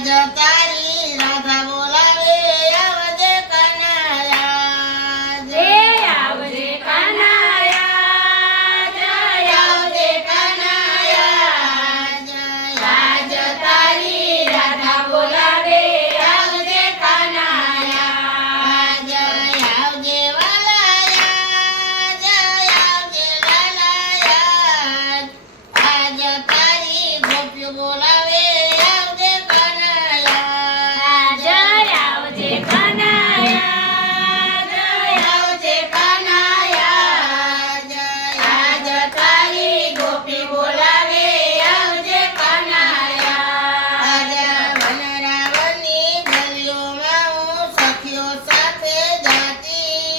તારી રાધા બોલાવે આવજે કનૈયા રે આવજે કનૈયા જય આવજે કનૈયા આજ તારી રાધા બોલાવે આવજે કનૈયા જય આવજે વાલાયા જય આવજે લાલાયા આજ તારી ગોપીઓ બોલાવે આવજે કનૈયા જય આવજે કનૈયા જય આવજે કનૈયા આજ તારી ગોપી બોલાવે આવજે કનૈયા રાજા વનરાવની ગલીઓમાં હું સખીઓ સાથે જાતી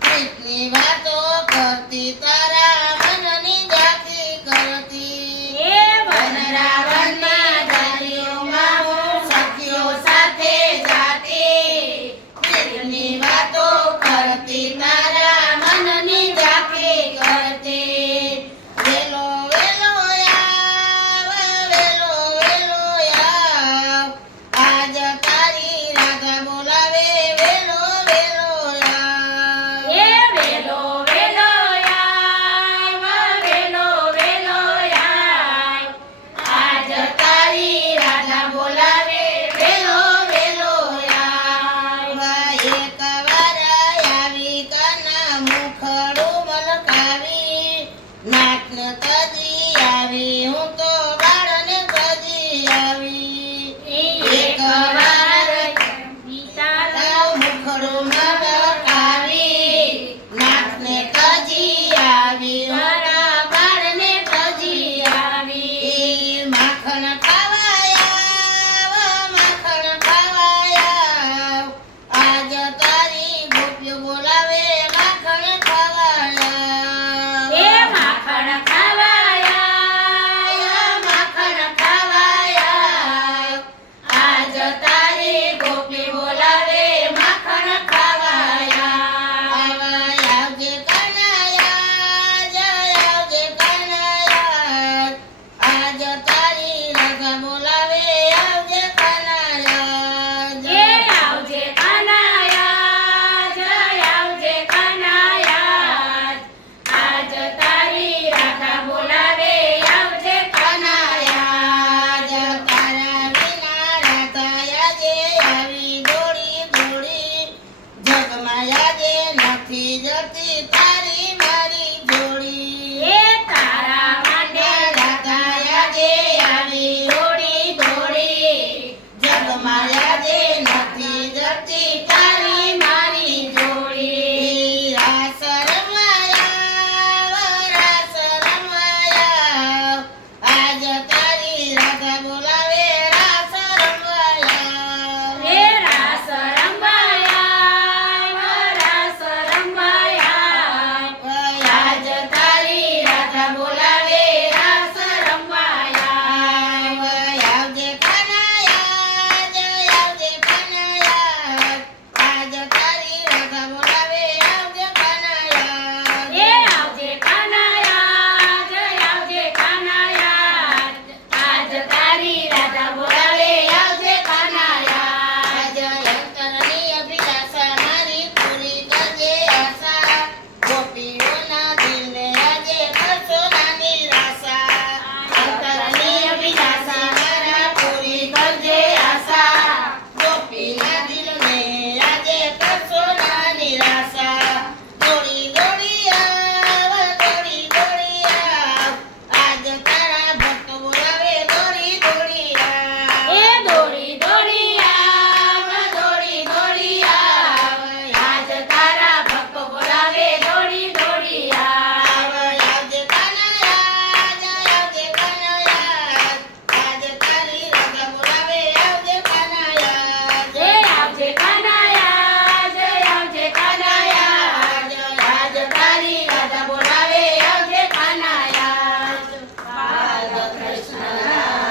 પ્રીતની વાતો કરતી તારા મનની જાતી કરતી એ વનરાવનના ગલીઓમાં હું સખીઓ સાથે જાતી પ્રીતની વાતો કરતી તારા મનની જાતી કરતી વેલો વેલો આવ વેલો વેલો આવ આજ તારી રાધા બોલાવે વેલો વેલો આવ એ વેલો વેલો આવ વેલો વેલો આવ આજ તારી રાધા બોલાવે વેલો વેલો આવ એક વાર આવી કના મુખડું મલકાવી નાકને તજી આવી હું તો બાળને તજી આવી એક વાર વિચાર મુખડું મલકાવી નાકને તજી આવી તારા બાળને તજી આવી માખણ ખાવાયા માખણ ખાવાયા આજ તારી ગોપીઓ બોલાવે માખણ ખાવાયા એ માખણ ખાવાયા માખણ ખાવાયા આજ તારી ગોપી બોલાવે માખણ ખાવાયા આવજે કનૈયા જય આવજે કનૈયા આજ તારી રાધા બોલાવે આવજે કનૈયા એ આવજે કનૈયા જય આવજે કનૈયા આજ તારી રાધા બોલાવે આવજે કનૈયા તારા વિના રાધાયા જે આવી દોડી દોડી જગમાં આજે નથી જતી તારી મારી જોડી એ તારા માટે રાધાયા જે આવી દોડી દોડી જગમાં આજે નથી જતી તારી મારી જોડી રાસ રમાયા આજ તારી રાધા બોલાવે રાસ રમાયા હે રાસ રંબાયા રાસ રંબાયા આજ તારી રાધા બોલાવે રાસ રંબાયા આવજે કનૈયા જય આવજે કનૈયા આજ તારી રાધા બોલાવે આવજે કનૈયા હે આવજે કનૈયા જય આવજે કનૈયા આજ તારી